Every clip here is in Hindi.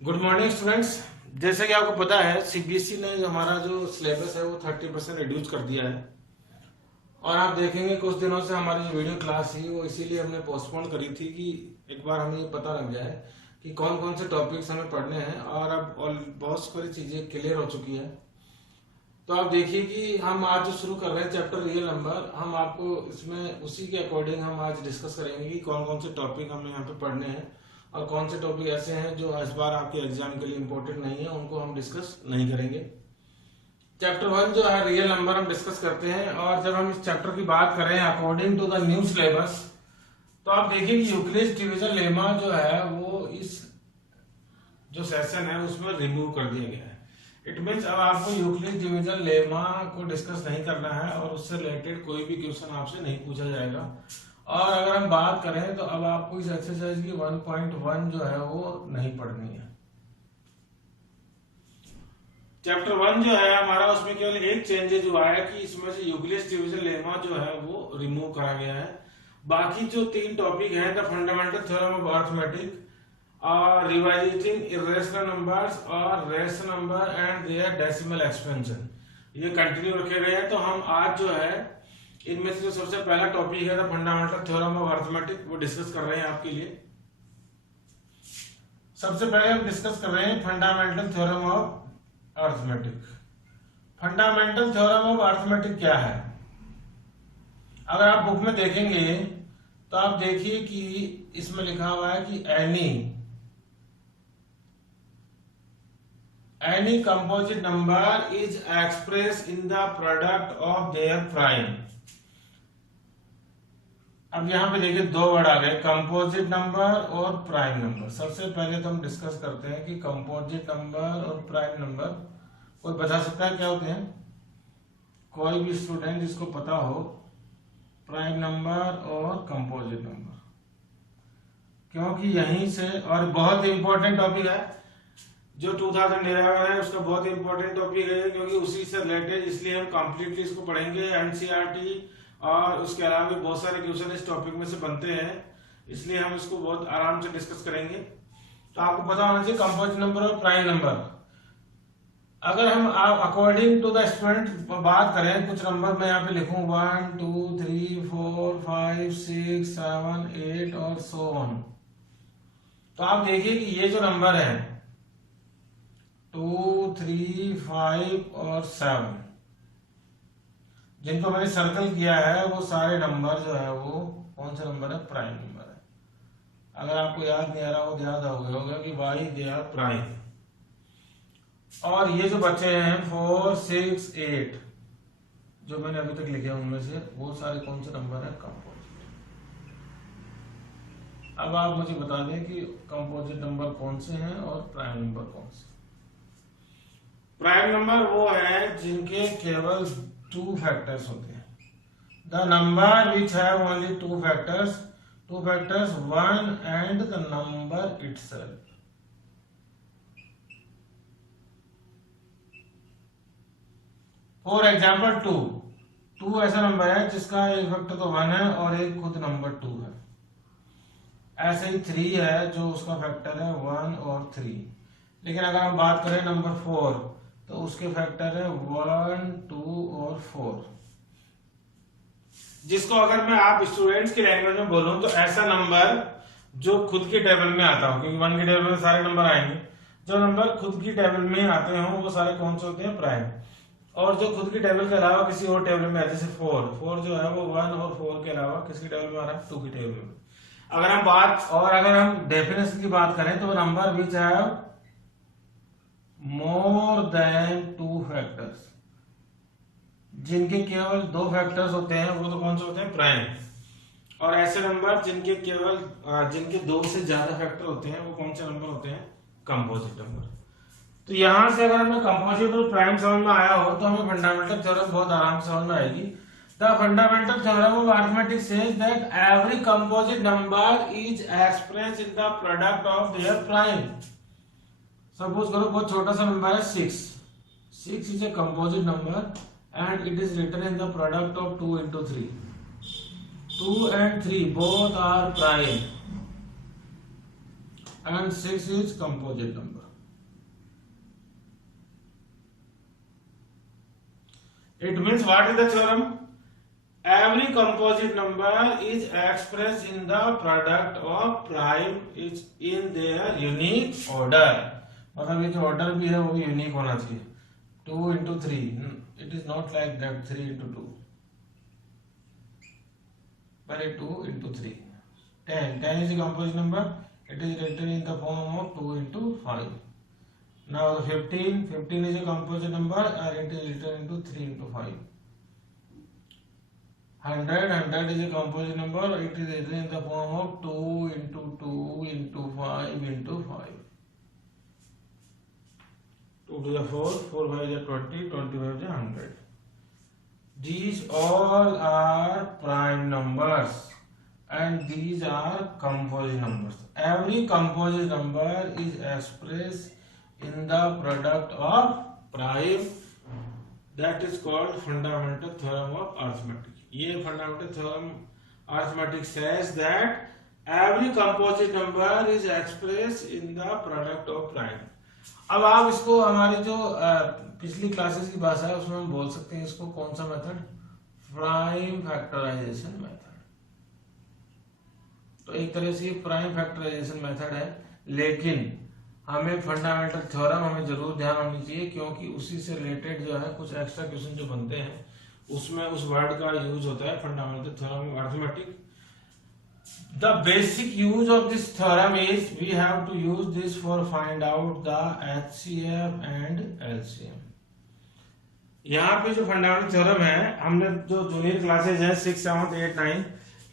Good morning students. जैसे कि आपको पता है सीबीएसई ने हमारा जो सिलेबस है वो 30% रिड्यूस कर दिया है। और आप देखेंगे कुछ दिनों से हमारी जो वीडियो क्लास थी वो इसीलिए हमने पोस्टपोन करी थी कि एक बार हमें ये पता लग जाए कि कौन कौन से टॉपिक्स हमें पढ़ने हैं। और अब बहुत सारी चीजें क्लियर हो चुकी है। तो आप देखिए कि हम आज जो शुरू कर रहे हैं चैप्टर रियल नंबर, हम आपको इसमें उसी के अकॉर्डिंग हम आज डिस्कस करेंगे कि कौन कौन से टॉपिक हमें यहाँ पे पढ़ने हैं और कौन से टॉपिक ऐसे हैं जो इस बार आपके एग्जाम के लिए इम्पोर्टेंट नहीं है, उनको हम डिस्कस नहीं करेंगे। चैप्टर 1 जो है रियल नंबर हम डिस्कस करते हैं। और जब हम इस चैप्टर की बात करें according to the new syllabus, तो आप देखिए कि यूक्लिड डिवीजन लेमा जो है वो इस जो सेशन है उसमें रिमूव कर दिया गया है। इट मीन्स अब आपको यूक्लिड डिवीजन लेमा को डिस्कस नहीं करना है और उससे रिलेटेड कोई भी क्वेश्चन आपसे नहीं पूछा जाएगा। और अगर हम बात करें तो अब आपको इस एक्सरसाइज की 1.1 जो है वो नहीं पढ़नी है। चैप्टर 1 जो है हमारा, उसमें केवल एक चेंजेस हुआ है कि इसमें से यूक्लिड डिवीजन लेमा जो है वो रिमूव करा गया है। बाकी जो 3 टॉपिक है, the fundamental theorem of arithmetic और रिवाइजिंग इरेशनल नंबर्स और rational number and their decimal expansion, ये कंटिन्यू रखे गए हैं। तो हम आज जो है इनमें से जो सबसे पहला टॉपिक है the fundamental theorem of arithmetic वो डिस्कस कर रहे हैं आपके लिए। सबसे पहले हम डिस्कस कर रहे हैं fundamental theorem of arithmetic. Fundamental theorem of arithmetic क्या है? अगर आप बुक में देखेंगे तो आप देखिए कि इसमें लिखा हुआ है कि any composite number is expressed in the product of their prime। अब यहां पे देखिए 2 वर्ड आ गए, कंपोजिट नंबर और प्राइम नंबर। सबसे पहले तो हम डिस्कस करते हैं कि कंपोजिट नंबर और प्राइम नंबर कोई बता सकता है क्या होते हैं? कोई भी स्टूडेंट जिसको पता हो प्राइम नंबर और कंपोजिट नंबर, क्योंकि यहीं से, और बहुत इंपॉर्टेंट टॉपिक है जो 2011 है उसका बहुत इंपॉर्टेंट टॉपिक है, क्योंकि उसी से रिलेटेड, इसलिए हम कंप्लीटली इसको पढ़ेंगे। एनसीईआरटी और उसके अलावा भी बहुत सारे क्वेश्चन इस टॉपिक में से बनते हैं, इसलिए हम इसको बहुत आराम से डिस्कस करेंगे। तो आपको पता होना चाहिए कंपोजिट नंबर और प्राइम नंबर। अगर हम अकॉर्डिंग टू द स्टूडेंट बात करें, कुछ नंबर मैं यहाँ पे लिखूं 1 2 3 4 5 6 7 8 और सो ऑन। तो आप देखिए कि ये जो नंबर है 2 3 5 और 7 जिनको मैंने सर्कल किया है वो सारे नंबर जो है वो कौन से नंबर है? प्राइम नंबर है। अगर आपको याद नहीं आ रहा हो, याद हो गया होगा कि वाई दे आर प्राइम। और ये जो बच्चे हैं 4 6 8 जो मैंने अभी तक लिखे उनमें से वो सारे कौन से नंबर है? कंपोजिट। अब आप मुझे बता दें कि कंपोजिट नंबर कौन से हैं और प्राइम नंबर कौन से? प्राइम नंबर वो है जिनके केवल 2 फैक्टर्स होते हैं। The number which have only 2 factors 1 and the number itself. For example 2 ऐसा नंबर है जिसका एक फैक्टर तो 1 है और एक खुद नंबर 2 है। ऐसे ही 3 है जो उसका फैक्टर है 1 और 3। लेकिन अगर हम बात करें नंबर 4 तो उसके फैक्टर है 1 2 और 4, जिसको अगर मैं आप स्टूडेंट्स की लैंग्वेज में बोलूं तो ऐसा नंबर जो खुद के टेबल में आता हो, क्योंकि 1 के टेबल में सारे नंबर आएंगे, जो नंबर खुद की टेबल में आते हो वो सारे कौन से होते हैं? प्राइम। और जो खुद की टेबल के अलावा किसी और टेबल में आते, जैसे 4 जो है वो 1 और 4 के अलावा किसकी टेबल में आ रहा है? 2 की टेबल में। अगर हम डेफिनेशन की बात करें तो number which have more than 2 factors, जिनके केवल 2 फैक्टर्स होते हैं वो तो कौन से होते हैं? प्राइम। और ऐसे नंबर जिनके 2 से ज्यादा फैक्टर होते हैं वो कौन से नंबर होते हैं? Composite number. तो यहां से अगर हमें कंपोजिट और प्राइम समझ में आया हो तो हमें फंडामेंटल थ्योरम बहुत आराम से समझ में आएगी। The fundamental theorem of arithmetic says that every composite number is expressed in the product of their prime. Suppose करो बहुत छोटा सा नंबर है 6 is a composite number and it is written in the product of 2 into 3. 2 and 3 both are prime and 6 is composite number. It means what is the theorem? Every composite number is expressed in the product of prime is in their unique order. मतलब ये जो order भी है वो भी unique होना चाहिए. 2 into 3. It is not like that 3 into 2. पहले 2 into 3. 10. 10 is a composite number. It is written in the form of 2 into 5. Now the 15. 15 is a composite number and it is written into 3 into 5. 100 is a composite number. It is written in the form of 2 into 2 into 5 into 5. 2 to the 4, 4 5 is 20, 25 is 100. These all are prime numbers and these are composite numbers. Every composite number is expressed in the product of prime. That is called fundamental theorem of arithmetic. ये fundamental theorem arithmetic says that every composite number is expressed in the product of prime. अब आप इसको हमारी जो पिछली क्लासेस की भाषा है उसमें हम बोल सकते हैं इसको कौन सा मेथड? Prime factorisation method. तो एक तरह से ये प्राइम फैक्टराइजेशन मेथड है, लेकिन हमें फंडामेंटल थ्योरम हमें जरूर ध्यान होनी चाहिए क्योंकि उसी से रिलेटेड जो है कुछ एक्स्ट्रा क्वेश्चन जो बनते हैं उसमें उस वर्ड का यूज होता है fundamental theorem of arithmetic. The basic use of this theorem is we have to use this for find out the HCF and LCM. यहाँ पे जो फंडामेंटल थ्योरम है हमने जो जूनियर क्लासेज है 6, 7, 8, 9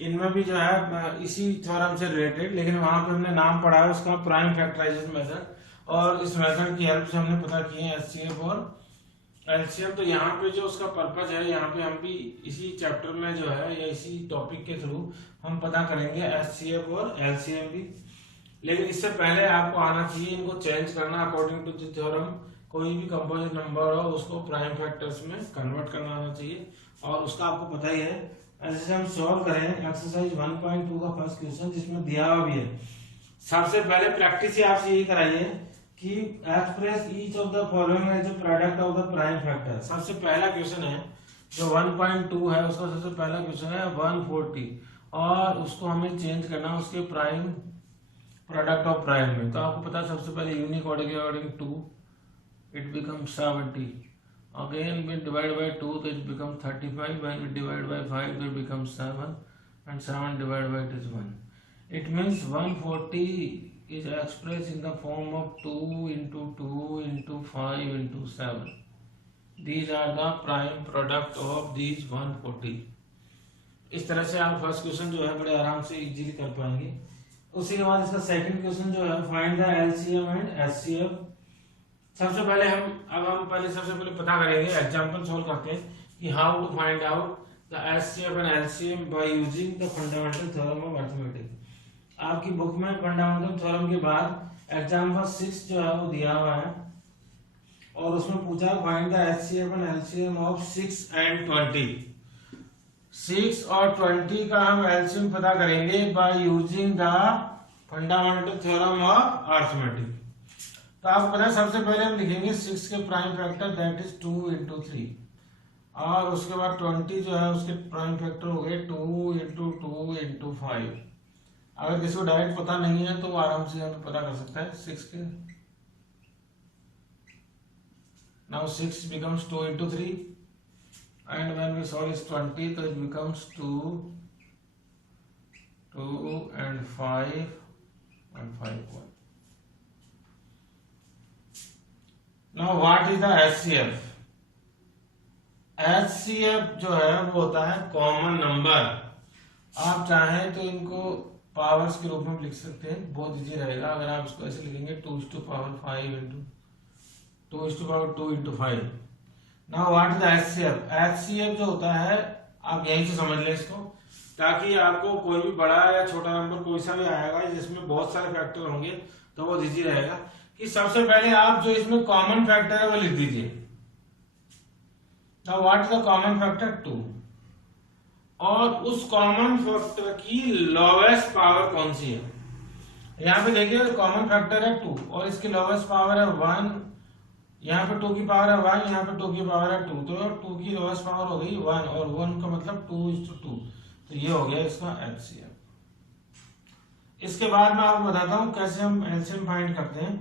इनमें भी जो है इसी थ्योरम से रिलेटेड, लेकिन वहां पे हमने नाम पढ़ा है उसका प्राइम फैक्टराइजेशन मेथड और इस मेथड की हेल्प से हमने पता किए हैं HCF और LCM. तो यहाँ पे जो उसका पर्पज है यहाँ पे हम भी इसी चैप्टर में जो है या इसी टॉपिक के थ्रू हम पता करेंगे HCF और LCM भी. लेकिन इससे पहले आपको आना चाहिए इनको चेंज करना अकॉर्डिंग टू द थ्योरम. कोई भी कंपोजिट नंबर हो उसको प्राइम फैक्टर्स में कन्वर्ट करना आना चाहिए और उसका आपको पता ही है. ऐसे हम सॉल्व करें एक्सरसाइज 1.2 का फर्स्ट क्वेश्चन जिसमें दिया हुआ भी है. सबसे पहले प्रैक्टिस ही आपसे यही कराइए कि express each of the following as a product of the prime factor. सबसे पहला क्वेश्चन है जो 1.2 है उसका सबसे पहला क्वेश्चन है 140 और उसको हमें चेंज करना उसके प्राइम प्रोडक्ट ऑफ प्राइम में. तो आपको पता है सबसे पहले यूनिक ऑर्डर के according 2 it becomes 70. Again we divide by 2 so it becomes 35. When we divide by 5 so it becomes 7 and 7 divided by it is 1. It means 140 is expressed in the form of 2 into 2 into 5 into 7. These are the prime product of these 140. इस तरह से आप फर्स्ट क्वेश्चन जो है बड़े आराम से इजीली कर पाएंगे. उसी के बाद इसका सेकंड क्वेश्चन जो है find the LCM and HCF. सबसे पहले हम सबसे पहले पता करेंगे एग्जांपल सॉल्व करते हैं कि how to find out the HCF and LCM by using the fundamental theorem of arithmetic. आपकी बुक में फंडामेंटल थ्योरम के बाद एग्जांपल 6 जो है वो दिया हुआ है और उसमें पूछा find the HCF and LCM of 6 and 20. 6 और 20 का हम LCM पता करेंगे bye using the fundamental theorem of arithmetic. तो आपको पता है सबसे पहले हम लिखेंगे 6 के prime factor that is 2 into 3 और उसके बाद 20 जो है उसके प्राइम फैक्टर हो गए 2 into 2 into 5. अगर किसी को डायरेक्ट पता नहीं है तो वो आराम से हमें पता कर सकता है 6 के. Now 6 becomes 2 into 3 and when we solve is 20 so it becomes 2 and 5 and 5. Now what is the HCF? HCF जो है वो होता है कॉमन नंबर. आप चाहें तो इनको पावर्स के रूप में लिख सकते हैं, बहुत इजी रहेगा. अगर आप इसको ऐसे लिखेंगे 2 to power 5 into 2 to power 2 into 5. Now what is the HCF? HCF जो होता है आप यहीं से समझ लें इसको ताकि आपको कोई भी बड़ा या छोटा नंबर कोई सा भी आएगा जिसमें बहुत सारे फैक्टर होंगे तो वो इजी रहेगा कि सबसे पहले आप जो इसमें कॉमन फैक्टर है वो लिख दीजिए. Now what is the common factor 2 और उस कॉमन फैक्टर की लोवेस्ट पावर कौन सी है. यहाँ पे देखिए कॉमन फैक्टर है 2 और इसकी लोवेस्ट पावर है 1 यहाँ पे 2 की पावर है 1, यहाँ पे 2 की पावर है 2, तो 2 की लोएस्ट पावर हो गई 1 और 1 का मतलब 2:2, तो ये हो गया इसका एलसीएम। इसके बाद मैं आपको बताता हूँ कैसे हम एलसीएम फाइंड करते हैं।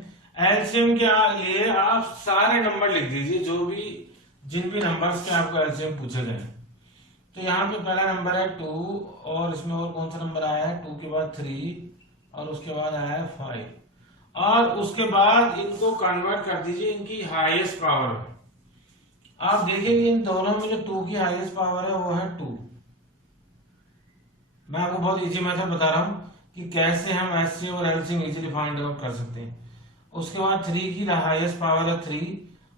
एलसीएम के लिए आप सारे नंबर लिख दीजिए, जो भी जिन भी नंबर्स के आपको एलसीएम पूछे गए। तो यहाँ पे पहला नंबर है 2, और इसमें और कौन सा नंबर आया है, 2 के बाद 3 और उसके बाद आया है 5, और उसके बाद इनको कन्वर्ट कर दीजिए इनकी हाईएस्ट पावर। आप देखेंगे इन दोनों में जो 2 की हाईएस्ट पावर है वो है 2। मैं आपको बहुत इजी मेथड बता रहा हूँ कि कैसे हम एलसीएम और एलसीएम इजीली फाइंड आउट कर सकते हैं। उसके बाद 3 की हाईएस्ट पावर है 3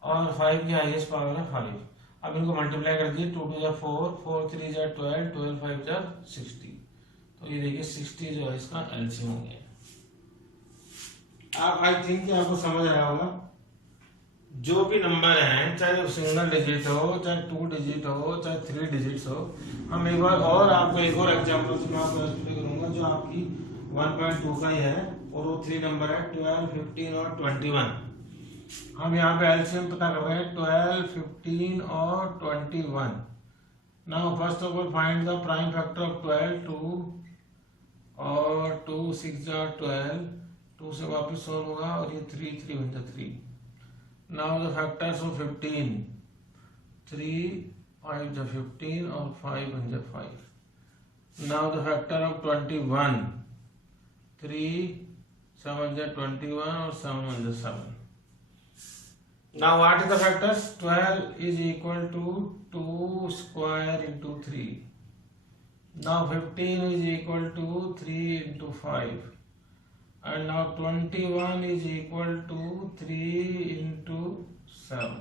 और 5 की हाईएस्ट पावर है 5। अब इनको मल्टीप्लाई कर दिए, 2 2 जा 4, 4 3 जा 12, 12 5 जा 60। तो ये देखिए 60 जो है इसका एलसीएम हो गया। आप आई थिंक आपको समझ आया होगा। जो भी नंबर हैं, चाहे वो सिंगल डिजिट हो, चाहे 2 डिजिट हो, चाहे 3 डिजिट्स हो, हम एक बार और आपको एक और एग्जांपल से मैं आपको एक्सप्लेन करूंगा जो आपकी 1.2 का ही है, और वो 3 नंबर है 12, 15 और 21। हम यहाँ पे एलसीएम पता कर रहे हैं 12, 15 और 21। Now first of all find the prime factor of 12, 2 और 2 6 जा 12, 2 से वापस सोल्व होगा और ये 3 3 बन जा 3। Now the factors of 15, 3 5 जा 15 और 5 बन जा 5। Now the factor of 21, 3 7 जा 21 और 7 बन जा 7। Now what is the factors? 12 is equal to 2 square into 3. Now 15 is equal to 3 into 5. And now 21 is equal to 3 into 7.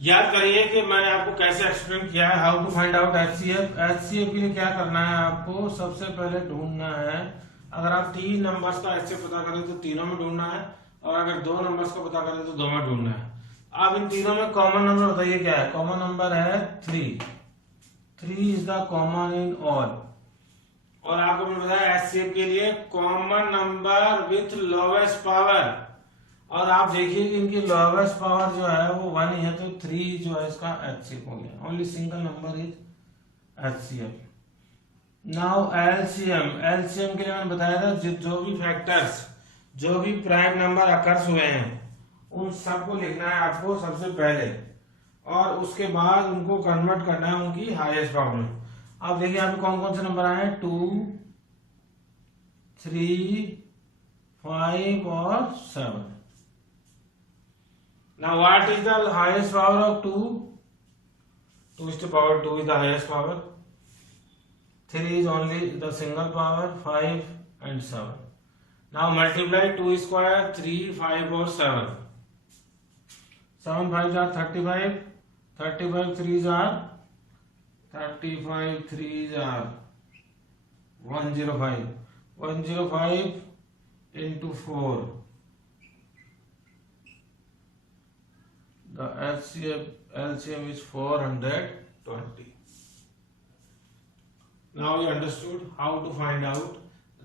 याद करिए कि मैंने आपको कैसे एक्सप्लेन किया है, how to find out HCF. HCF के लिए क्या करना है, आपको सबसे पहले ढूंढना है, अगर आप 3 नंबर्स का एचसीएफ पता करें तो तीनों में ढूंढना है, और अगर 2 नंबर्स का पता करें तो 2 में ढूंढना है। अब इन तीनों में कॉमन नंबर बताइए क्या है। कॉमन नंबर है 3। 3 is the common in all. और आपको मैंने बताया एचसीएफ के लिए common number with lowest power, और आप देखिए कि इनकी लोवेस्ट पावर जो है वो 1 ही है, तो 3 जो है इसका एचसीएफ हो गया। Only single number is HCF. Now LCM. LCM के लिए मैंने बताया था जो भी फैक्टर्स, जो भी प्राइम नंबर अकर्स हुए हैं उन सबको लिखना है आपको सबसे पहले, और उसके बाद उनको कन्वर्ट करना है उनकी हाईएस्ट पावर में। आप देखिए यहाँ पे कौन कौन से नंबर आए हैं, 2, 3, 5 और 7। Now what is the highest power of 2? 2 is to power 2 is the highest power. 3 is only the single power, 5 and 7. Now multiply 2 square, 3, 5 और 7. 7 5 are 35. 35 3s are 35 3s are 105. 105 into 4. The LCM is 420. Now you understood how to find out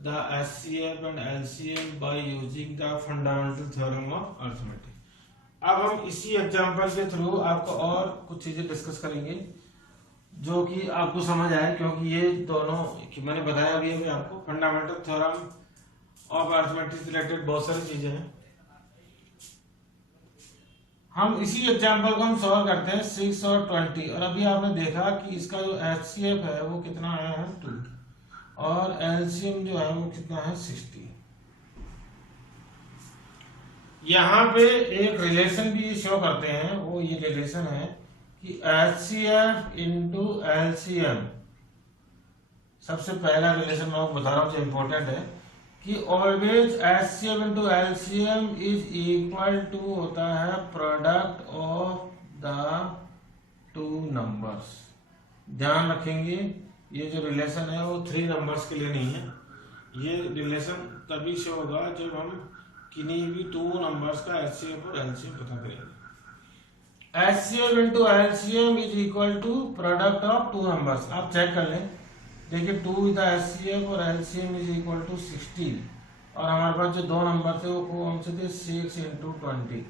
the HCF and LCM by using the fundamental theorem of arithmetic. अब हम इसी एग्जांपल के थ्रू आपको और कुछ चीजें डिस्कस करेंगे जो कि आपको समझ आए, क्योंकि ये दोनों मैंने बताया अभी आपको फंडामेंटल थ्योरम ऑफ अरिथमेटिक से रिलेटेड बहुत सारी चीजें हैं। हम इसी एग्जांपल को हम सॉल्व करते हैं 6 और 20, और अभी आपने देखा कि इसका जो एचसीएफ है वो कितना आया है 2, और एलसीएम जो है वो कितना है 60। यहाँ पे एक रिलेशन भी शो करते हैं, वो ये रिलेशन है कि एचसीएफ इंटू एलसीएम। सबसे पहला रिलेशन मैं आपको बता रहा हूँ जो इम्पोर्टेंट है कि always HCF into LCM is equal to होता है प्रोडक्ट ऑफ द 2 नंबर्स। ध्यान रखेंगे ये जो रिलेशन है वो 3 नंबर्स के लिए नहीं है, ये रिलेशन तभी शो होगा जब हम किन्हीं भी 2 नंबर्स का एचसीएफ और एलसीएम पता करेंगे। HCF into LCM is equal to product of 2 numbers. आप चेक कर लें, देखिए 2 इज द एचसीएफ और एलसीएम इज इक्वल टू 60। और हमारे पास जो दो नंबर थे वो कौन से थे, 6 इंटू 20,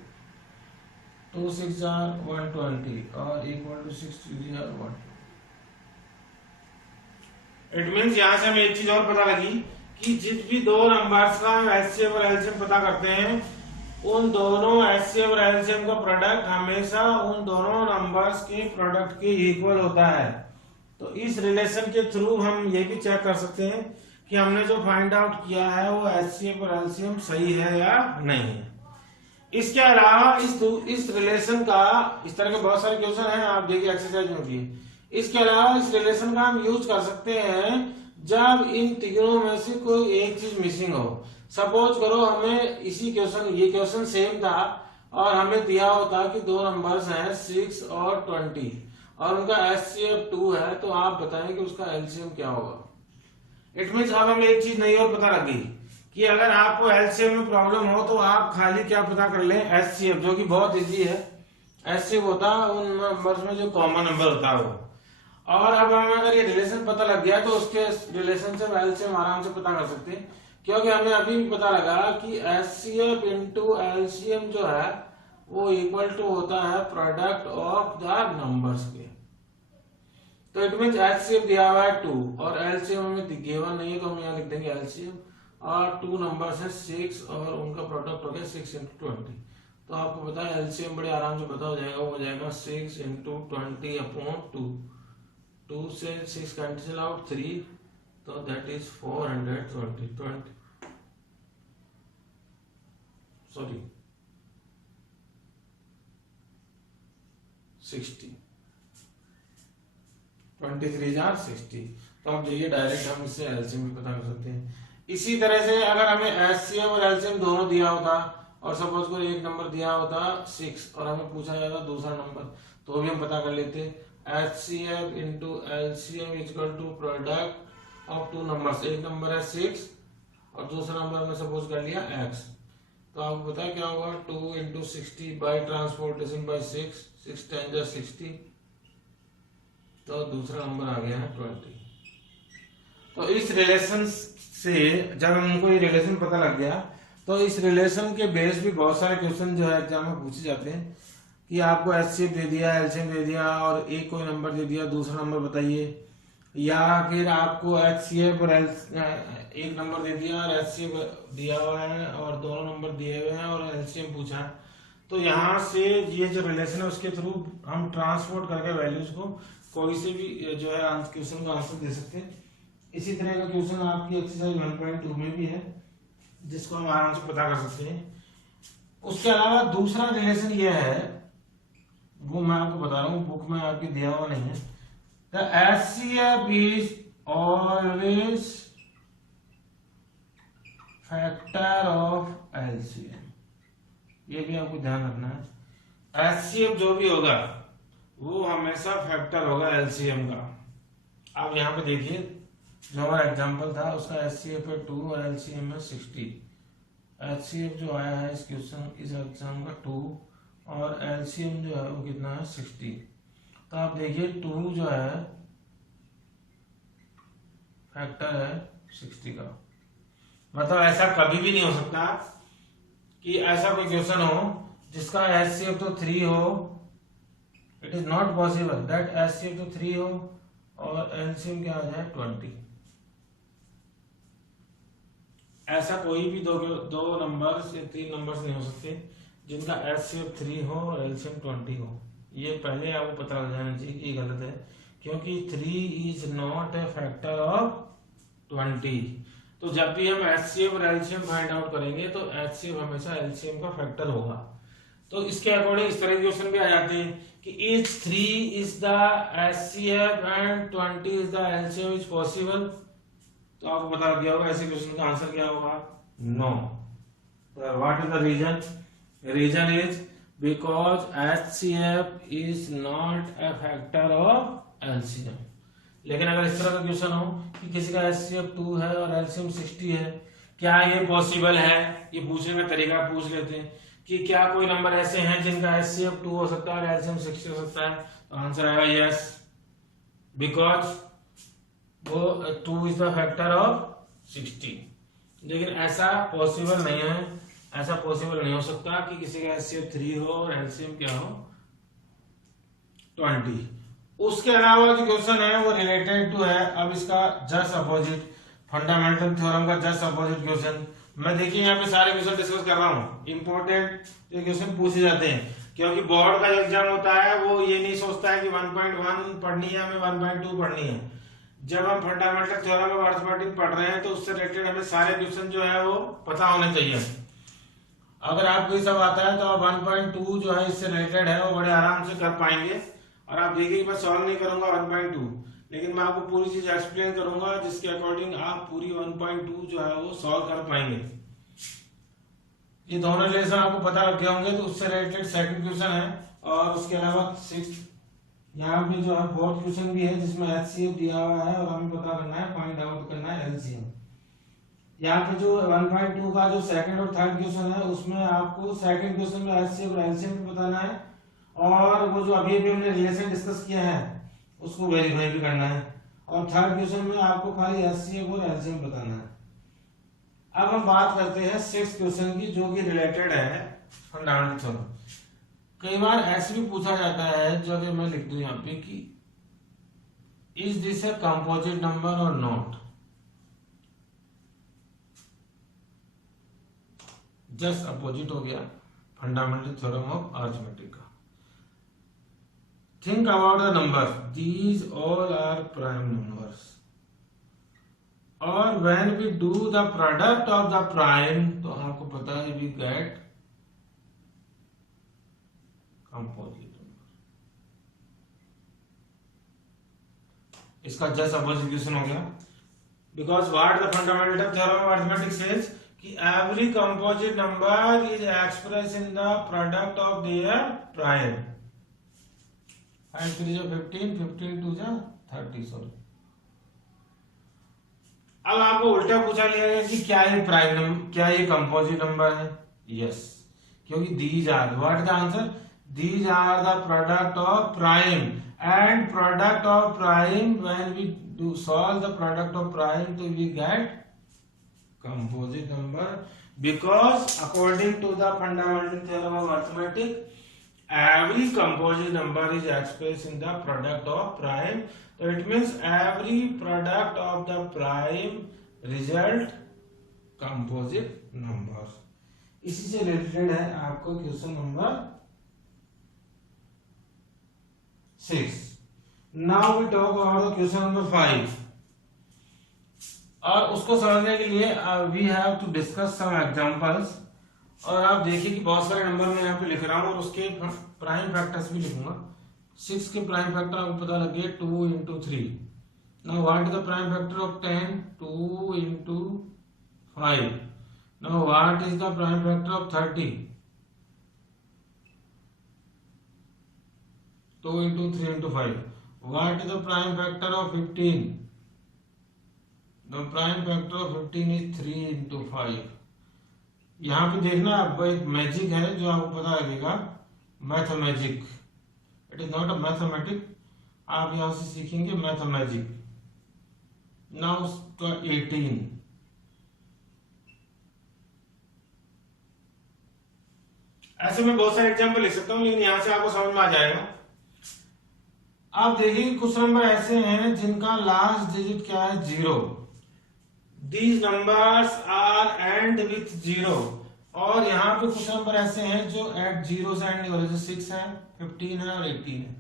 2 6 आर 120 और equal to 6 2 are 1। It means यहाँ से हमें एक चीज और पता लगी कि जिस भी दो नंबर्स का हम एचसीएफ और एलसीएम पता करते हैं, उन दोनों एचसीएफ और एलसीएम का प्रोडक्ट हमेशा उन दोनों नंबर्स के प्रोडक्ट के इक्वल होता है। तो इस रिलेशन के थ्रू हम ये भी चेक कर सकते हैं कि हमने जो फाइंड आउट किया है वो एचसीएफ और एलसीएम सही है या नहीं है। इसके अलावा इस रिलेशन का, इस तरह के बहुत सारे क्वेश्चन हैं, आप देखिए एक्सरसाइज में भी। इसके अलावा इस रिलेशन का हम यूज कर सकते हैं जब इन तीनों में से कोई एक चीज मिसिंग हो। सपोज करो हमें इसी क्वेश्चन, ये क्वेश्चन सेम था और हमें दिया होता कि दो नंबर्स हैं 6 और 20 और उनका एचसीएफ 2 है, तो आप बताएं कि उसका एलसीएम क्या होगा। इट मीन्स अब हमें एक चीज नई और पता लगी कि अगर आपको एलसीएम में प्रॉब्लम हो तो आप खाली क्या पता कर लें, एचसीएफ, जो कि बहुत इजी है। एचसीएफ होता है उन नंबर्स में जो कॉमन नंबर होता है वो। और अब हमें अगर ये रिलेशन पता लग गया तो उसके रिलेशन से एलसीएम आराम से पता कर सकते हैं, क्योंकि हमें अभी भी पता लगा कि एचसीएफ इंटू एलसीएम जो है वो इक्वल टू होता है प्रोडक्ट ऑफ द नंबर्स के। तो इट मीन्स एचसीएफ दिया हुआ है 2 और एलसीएम हमें गिवन नहीं है, तो हम यहाँ लिख देंगे एलसीएम और 2 नंबर्स है 6 और उनका प्रोडक्ट हो गया 6 इंटू 20। तो आपको पता है एलसीएम बड़े आराम से पता हो जाएगा, वो हो जाएगा 6 इंटू 20 अपॉन 2। 2 से 6 कैंसिल आउट 3, तो दैट इज 420 सॉरी 60, 23 जार 60। तो अब देखिए डायरेक्ट हम इससे एलसीएम भी पता कर सकते हैं। इसी तरह से अगर हमें एचसीएफ और एलसीएम दोनों दिया होता और सपोज को एक नंबर दिया होता 6 और हमें पूछा जाता दूसरा नंबर, तो भी हम पता कर लेते HCF into LCM equal to product of 2 numbers. एक नंबर है 6 और दूसरा नंबर हमने सपोज कर लिया x, तो आपको पता है क्या होगा 2 इंटू 60 बाई ट्रांसपोर्टेशन बाई 6, 6 10 जा 60, तो दूसरा नंबर आ गया है 20। तो इस रिलेशन से जब हमको ये रिलेशन पता लग गया तो इस रिलेशन के बेस भी बहुत सारे क्वेश्चन जो है एग्जाम में पूछे जाते हैं कि आपको एचसीएफ दे दिया, एलसीएम दे दिया और एक कोई नंबर दे दिया, दूसरा नंबर बताइए, या फिर आपको एचसीएफ और एक नंबर दे दिया और एचसीएफ दिया हुआ है और दोनों नंबर दिए हुए हैं और एलसीएम पूछा है। तो यहाँ से ये जो रिलेशन है उसके थ्रू हम ट्रांसपोर्ट करके वैल्यूज को कोई से भी जो है क्वेश्चन का आंसर दे सकते हैं। इसी तरह का क्वेश्चन आपकी एक्सरसाइज 1.2 में भी है जिसको हम आराम से पता कर सकते हैं। उसके अलावा दूसरा रिलेशन ये है, वो मैं आपको बता रहा हूँ, बुक में आपके दिया हुआ नहीं है। The HCF is always factor of LCM, ये भी आपको ध्यान रखना है। एचसीएफ जो भी होगा वो हमेशा फैक्टर होगा एलसीएम का। आप यहाँ पे देखिए जो हमारा एग्जाम्पल था उसका एचसीएफ है 2 और एलसीएम है 60। एचसीएफ जो आया है इस क्वेश्चन इस एग्जाम का 2 और एलसीएम जो है वो कितना है 60। तो आप देखिए 2 जो है फैक्टर है 60 का। मतलब ऐसा कभी भी नहीं हो सकता कि ऐसा कोई क्वेश्चन हो जिसका एचसीएफ तो 3 हो, it is not possible that HCF तो 3 हो और एलसीएम क्या आ जाए 20। ऐसा कोई भी दो नंबर्स या 3 नंबर्स नहीं हो सकते जिनका एचसीएफ 3 हो और एलसीएम 20 हो। ये पहले आपको पता लग जाना चाहिए कि ये गलत है, क्योंकि 3 is not a factor of 20। तो जब भी हम एचसीएफ और एलसीएम फाइंड आउट करेंगे तो एचसीएफ हमेशा एलसीएम का फैक्टर होगा। तो इसके अकॉर्डिंग इस तरह के क्वेश्चन भी आ जाते हैं कि is 3 is the HCF and 20 is the LCM is possible. तो आपको पता लग गया होगा ऐसे क्वेश्चन का आंसर क्या होगा, no. What is the reason? Reason is because HCF is not a factor of LCM. लेकिन अगर इस तरह का क्वेश्चन हो कि किसी का एचसीएफ 2 है और एलसीएम 60 है, क्या ये पॉसिबल है? ये पूछने का तरीका पूछ लेते हैं कि क्या कोई नंबर ऐसे हैं जिनका एचसीएफ 2 हो सकता है और एलसीएम 60 हो सकता है। तो आंसर आएगा यस, बिकॉज वो 2 इज द फैक्टर ऑफ 60। लेकिन ऐसा पॉसिबल नहीं है, ऐसा पॉसिबल नहीं हो सकता कि किसी का HCF 3 हो और एलसीएम क्या हो 20। उसके अलावा जो क्वेश्चन है वो रिलेटेड टू है, अब इसका जस्ट अपोजिट, फंडामेंटल थ्योरम का जस्ट अपोजिट क्वेश्चन। मैं देखिए यहाँ पे सारे क्वेश्चन डिस्कस कर रहा हूँ, इंपॉर्टेंट ये क्वेश्चन पूछे जाते हैं, क्योंकि बोर्ड का एग्जाम होता है वो ये नहीं सोचता है कि 1.1 पढ़नी है हमें 1.2 पढ़नी है। जब हम फंडामेंटल थ्योरम ऑफ अरिथमेटिक पढ़ रहे हैं तो उससे रिलेटेड हमें सारे क्वेश्चन जो है वो पता होने चाहिए। अगर आपको ये सब आता है तो आप 1.2 जो है इससे रिलेटेड है वो बड़े आराम से कर पाएंगे। और आप देखिए मैं सॉल्व नहीं करूंगा 1.2, लेकिन मैं आपको पूरी चीज एक्सप्लेन करूंगा जिसके अकॉर्डिंग आप पूरी 1.2 जो है वो सॉल्व कर पाएंगे। ये दोनों रिलेशन आपको पता लग गए होंगे तो उससे रिलेटेड सेकंड क्वेश्चन है। और उसके अलावा सिक्स यहाँ पे जो है फोर्थ क्वेश्चन भी है जिसमें HCF दिया हुआ है और हमें पता करना है, फाइंड आउट करना है LCM। यहाँ पे जो 1.2 का जो सेकंड और थर्ड क्वेश्चन है उसमें आपको सेकंड क्वेश्चन में HCF और LCM भी बताना है, और वो जो अभी हमने रिलेशन डिस्कस किया है उसको वेरीफाई भी करना है, और थर्ड क्वेश्चन में आपको खाली HCF और LCM बताना है। अब हम बात करते हैं सिक्स क्वेश्चन की जो कि रिलेटेड है फंडामेंटल थ्योरम। कई बार ऐसे भी पूछा जाता है, जो कि मैं लिख दूं यहाँ पे कि is this a composite number और नॉट, जस्ट अपोजिट हो गया फंडामेंटल थ्योरम ऑफ अरिथमेटिक का। Think about the number, these all are prime numbers, और when we do the product of the prime तो आपको पता है वी गेट कंपोजिट नंबर। इसका जस्ट अपोजिट क्वेश्चन हो गया, because what the fundamental theorem of arithmetic says कि every composite number is express in the product of their prime. 5 3 जा 15, 15 2 जा 30, सॉरी। अब आपको उल्टा पूछा गया है कि क्या ये प्राइम नंबर, क्या ये कंपोजिट नंबर है? यस, क्योंकि these are, what is the answer? These are the product of prime, and product of prime when we do solve the product of prime तो we get composite number, because according to the fundamental theorem of arithmetic every composite number is expressed in the product of prime, so it means every product of the prime result composite number। इसी से रिलेटेड है आपको question number 6। Now we talk about the question number 5, और उसको समझने के लिए we have to discuss some examples. और आप देखिए कि बहुत सारे नंबर मैं यहाँ पे लिख रहा हूँ और उसके प्राइम फैक्टर्स भी लिखूंगा। 6 के प्राइम फैक्टर आपको पता लग गया 2 into 3। Now what is the prime factor of 10? 2 into 5। Now what is the prime factor of 30? 2 into 3 into 5। What is the prime factor of 15? The prime factor of 15 is 3 into 5। यहाँ पे देखना आपको एक मैजिक है जो आपको पता लगेगा, mathemagic. It is not a mathematic, आप यहाँ से सीखेंगे मैथमेजिक। नाउ 18। ऐसे में बहुत सारे एग्जाम्पल लिख सकता हूँ, लेकिन यहाँ से आपको समझ में आ जाएगा। आप देखिए कुछ नंबर ऐसे हैं जिनका लास्ट डिजिट क्या है? 0। These numbers are end with 0। और यहाँ पे कुछ नंबर ऐसे हैं जो एट 0 से एंड हो रहे, 6 है, 15 है और 18 है।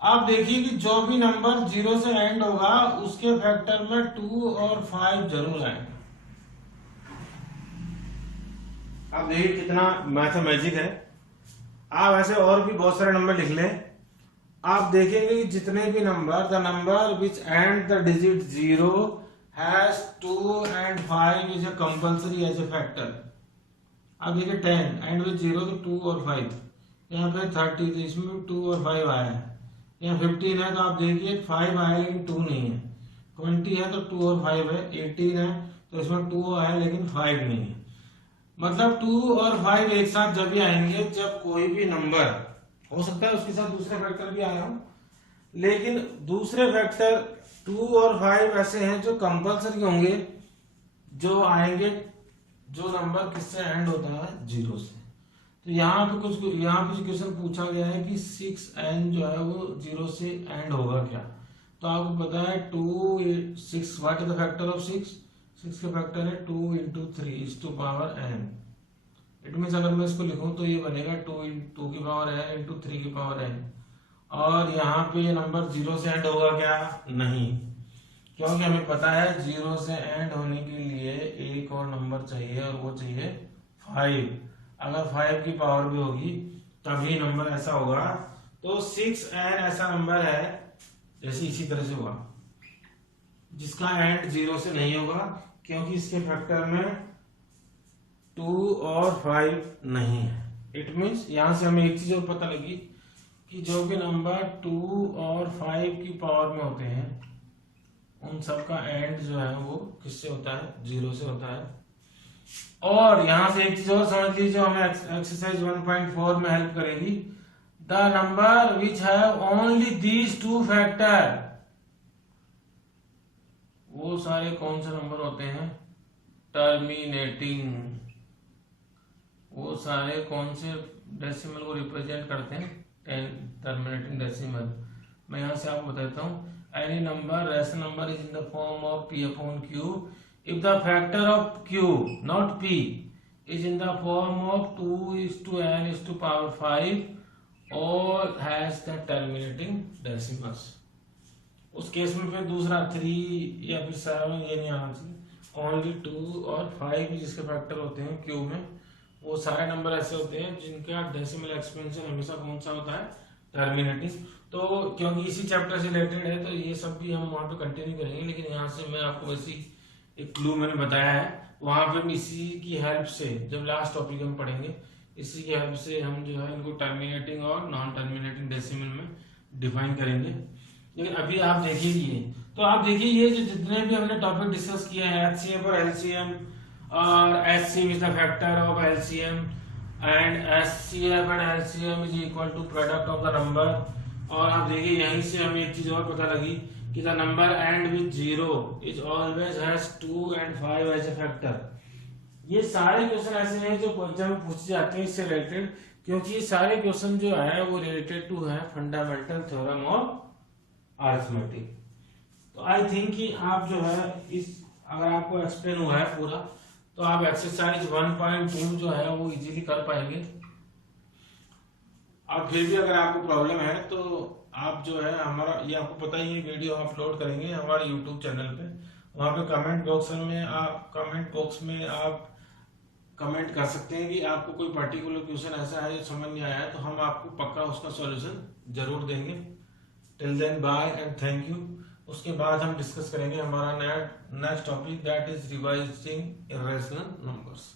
आप देखिए कि जो भी नंबर 0 से एंड होगा उसके फैक्टर में 2 और 5 जरूर आएंगे। आप देखिए कितना मैथमेटिक है। आप ऐसे और भी बहुत सारे नंबर लिख लें, आप देखेंगे कि जितने भी number, the number which and the digit 0 has 2 and 5 is a compulsory as a factor। अब देखिए 10 एंड विद 0 तो 2 और 5, यहाँ पे 30 तो इसमें 2 और 5 आया है। यहाँ 15 है तो आप देखिए 5 आया लेकिन 2 नहीं है। 20 है तो 2 और 5 है। 18 है तो इसमें 2 आया लेकिन 5 नहीं है। मतलब 2 और 5 एक साथ जब भी आएंगे जब कोई भी नंबर, हो सकता है उसके साथ दूसरे फैक्टर भी आया हो, लेकिन दूसरे फैक्टर 2 और 5 ऐसे हैं जो कंपल्सरी होंगे, जो आएंगे जो नंबर किससे एंड होता है, 0 से। तो यहाँ पे जो क्वेश्चन पूछा गया है कि 6n जो है वो 0 से एंड होगा क्या। तो आपको पता है 6 what is the factor of 6 का फैक्टर है 2 into 3 is to power n। It means अगर मैं इसको लिखूं तो ये बनेगा 2 की पावर n इंटू 3 की पावर n। और यहाँ पे ये नंबर 0 से एंड होगा क्या, नहीं, क्योंकि हमें पता है 0 से एंड होने के लिए एक और नंबर चाहिए और वो चाहिए 5। अगर 5 की पावर भी होगी तभी नंबर ऐसा होगा। तो 6n ऐसा नंबर है जैसे इसी तरह से हुआ जिसका एंड 0 से नहीं होगा, क्योंकि इसके फैक्टर में 2 और 5 नहीं है। इट मीन्स यहां से हमें एक चीज और पता लगी कि जो भी नंबर 2 और 5 की पावर में होते हैं उन सब का एंड जो है वो किससे होता है, 0 से होता है। और यहां से एक चीज और समझ लीजिए जो हमें एक्सरसाइज 1.4 में हेल्प करेगी। The number which have only these 2 factor, वो सारे कौन से नंबर होते हैं, टर्मिनेटिंग। वो सारे कौन से डेसिमल को रिप्रेजेंट करते हैं, टर्मिनेटिंग डेसिमल। मैं यहां से आपको बताता हूं। Any number rational number is in the form of p upon q if the factor of q not p is in the form of 2 is to n is to power 5 और हैज द टर्मिनेटिंग डेसिमल्स। उस केस में फिर दूसरा 3 या फिर 7 ये नहीं आना चाहिए। ओनली 2 और 5 जिसके फैक्टर होते हैं क्यू में, वो सारे नंबर ऐसे होते हैं जिनका डेसिमल एक्सपेंशन हमेशा कौन सा होता है, टर्मिनेटिंग। तो क्योंकि इसी चैप्टर से रिलेटेड है तो ये सब भी हम वहां पे कंटिन्यू करेंगे, लेकिन यहाँ से मैं आपको वैसी एक क्लू मैंने बताया है, वहां पे हम इसी की हेल्प से जब लास्ट टॉपिक हम पढ़ेंगे इसी की हेल्प से हम जो है इनको टर्मिनेटिंग और नॉन टर्मिनेटिंग डेसिमल में डिफाइन करेंगे। लेकिन अभी आप देखिए ये, तो आप देखिए ये जो जितने भी हमने टॉपिक डिस्कस किए हैं, HCF और LCM और HCF is the factor of LCM and HCF and LCM is equal to product of the number. और आप देखिए यहीं से हमें एक चीज और पता लगी कि the number end with 0 is always has 2 and 5 as a factor. ये सारे क्वेश्चन ऐसे हैं जो एग्जाम में पूछे जाते हैं इससे रिलेटेड, क्योंकि ये सारे क्वेश्चन जो है वो रिलेटेड टू है फंडामेंटल थ्योरम ऑफ अरिथमेटिक। तो आई थिंक कि आप जो है इस, अगर आपको एक्सप्लेन हुआ है पूरा, तो आप एक्सरसाइज 1.2 जो है वो इजीली कर पाएंगे। अब फिर भी अगर आपको प्रॉब्लम है तो आप जो है हमारा, ये आपको पता ही है, वीडियो अपलोड करेंगे हमारे यूट्यूब चैनल पे। वहां पे कमेंट बॉक्स में आप कमेंट कर सकते हैं कि आपको कोई पर्टिकुलर क्वेश्चन ऐसा है जो समझ नहीं आया है, तो हम आपको पक्का उसका सॉल्यूशन जरूर देंगे। Till then bye and thank you. उसके बाद हम डिस्कस करेंगे हमारा next topic, that is revising irrational numbers.